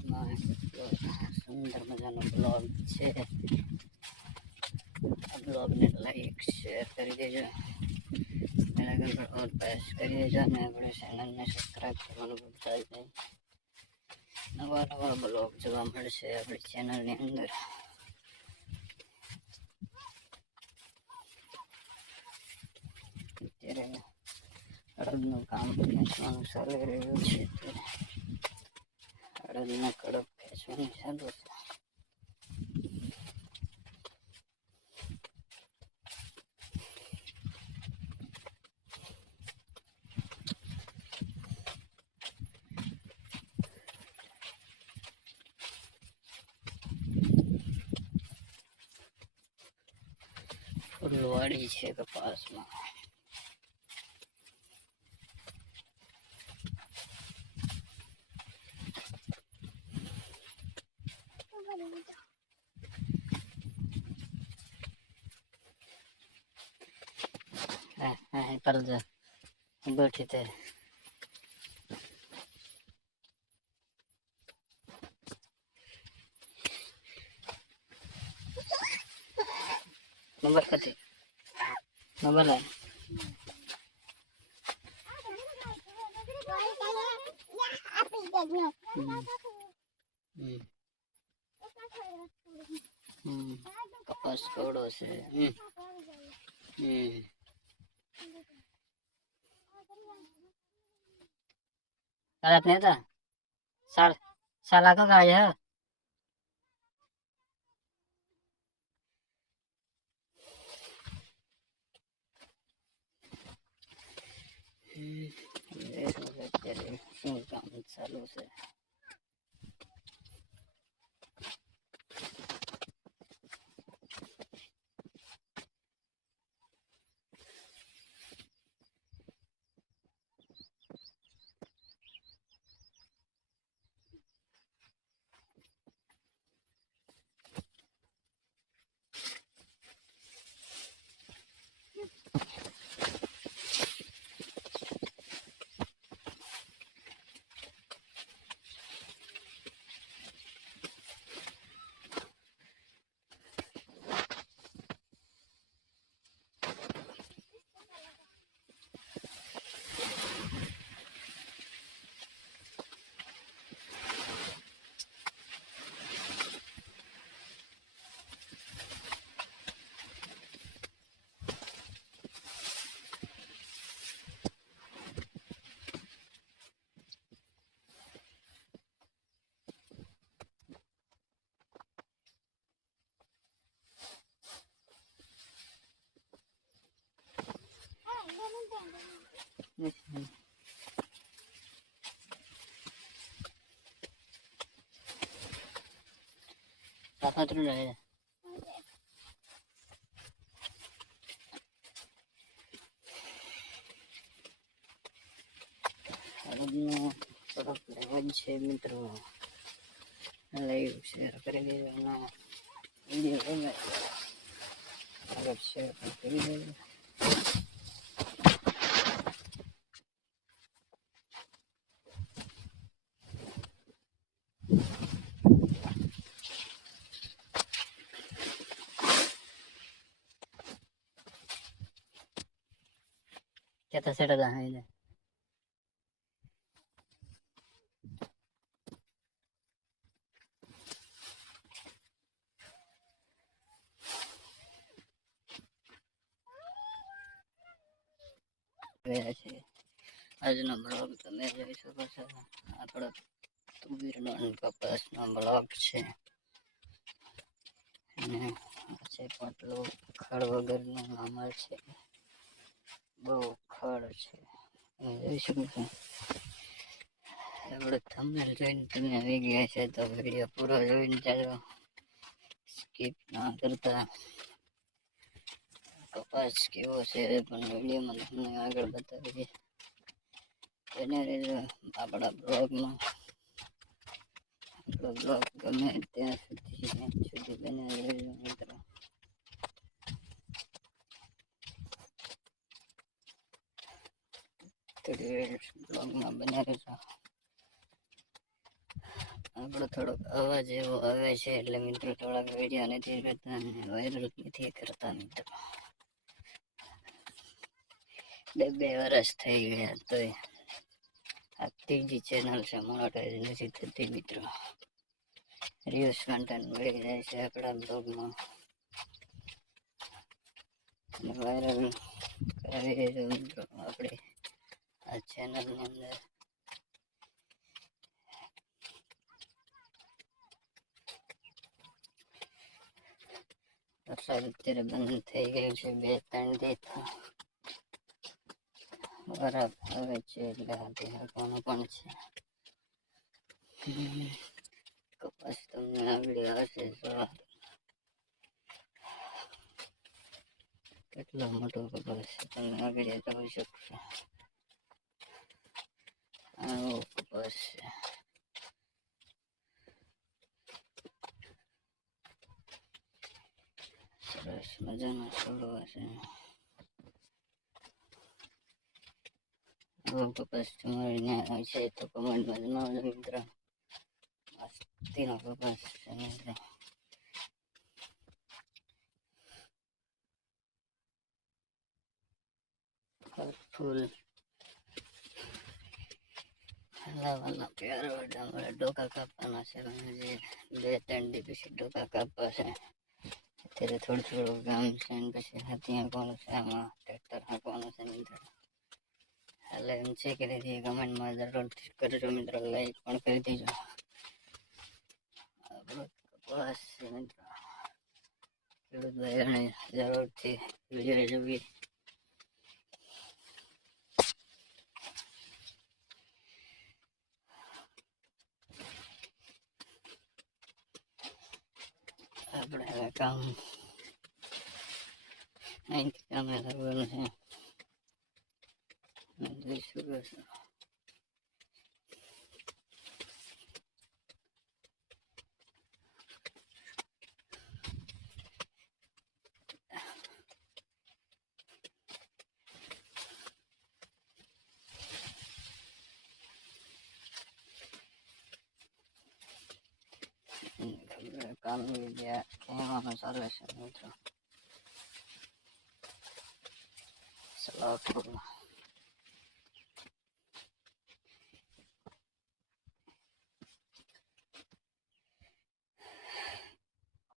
કપાસમાં સુંદર મજાનો બ્લોગ છે. આ બ્લોગને લાઈક શેર કરી દેજો, કરી દેજો અને આપણે ચેનલને સબસ્ક્રાઈબ કરવાનું ભૂલતા જ નહીં. નવા નવા બ્લોગ જોવા મળશે આપણી ચેનલની અંદર. અત્યારે અડદનું કામ ખેંચવાનું ચાલી રહ્યું છે. અડદના કડપ ખેંચવાની ચાલુ છે. ફૂલવાડી છે કપાસમાં. कर जा बैठी थे नंबर कति नंबर है कपास कोड़ो से करत नहीं था साल साला का गाय है શું કામ ચાલુ છે. પાથરું રહે અડદનો કડપ લેવા જ છે મિત્રો. લાઈવ શેર કરી દેજો અને વિડીયો ગમે આગળ શેર કરી દેજો. Kita sudah dah ini. આજનો બ્લોગ તમે જોઈ શકો છો. આપણો તુવેરનો કપાસનો બ્લોગ છે અને છે પાટલો ખડ વગરનો મામલ છે. બહુ ખડ છે જોઈ શકો છો. આપણે થંબનેલ જોઈને તમે આવી ગયા છે તો વિડીયો પૂરો જોઈને જાજો, સ્કીપ ના કરતા. કપાસ કેવો છે પણ વિડીયોમાં તમને આગળ બતાવીએ. બને રહેજો આપણા બ્લોગમાં. આપણો બ્લોગ ગમે ત્યાં સુધી બને રહેજો મિત્રો. બ્લોગમાં બને રહેજો. આપણો થોડોક અવાજ એવો આવે છે એટલે મિત્રો થોડાક વિડીયો નથી કરતા અને વાયરલ નથી કરતા મિત્રો. 2 વર્ષ થઈ ગયા તોય આ ત્રીજી ચેનલ છે, મોનેટાઈઝ નથી થતી મિત્રો. રિવ્યુઝ કન્ટેન્ટ મળી જાય છે આપણા બ્લોગમાં. વાયરલ કરાવી દેજો મિત્રો આપણે આ ચેનલની અંદર. વરસાદ અત્યારે બંધ થઈ ગયું છે 2-3 દિવસથી. બરાબર આવે છે એટલે હાથી હાંકવાનું પણ છે. કપાસ તમને આગળ આવશે સવાર. કેટલો મોટો કપાસ છે તમે આગળ જોઈ શકશો. આવો કપાસ છે. સરસ મજાનો છોડવા છે. આવો કપાસ તમારે ત્યાં છે તો કમેન્ટમાં જણાવજો મિત્રો. મસ્તીનો કપાસ છે મિત્રો. ફૂલ હલાવાના પ્યારા અમારે ડોકા કાપવાના છે. જે 2-3 દી પછી ડોકા કાપવા છે. અત્યારે થોડું કામ છે ને પછી હાથી હાંકવાનું છે. આમાં ટ્રેક્ટર હાંકવાનું છે મિત્રો. હાલે એમ છે કે નથી કમેન્ટમાં જરૂર કરજો મિત્રો. લાઈક પણ કરી દેજો. આપણો કપાસ છે મિત્રો. ખેડૂત ભાઈઓને જરૂરથી વિડીયો જોવી. આપણે હવે કામ અહીંથી કામે કરવાનું છે. જોઈ શકો છો. કામ વિદ્યા કહેવામાં ચાલે છે મિત્રો. સલાહ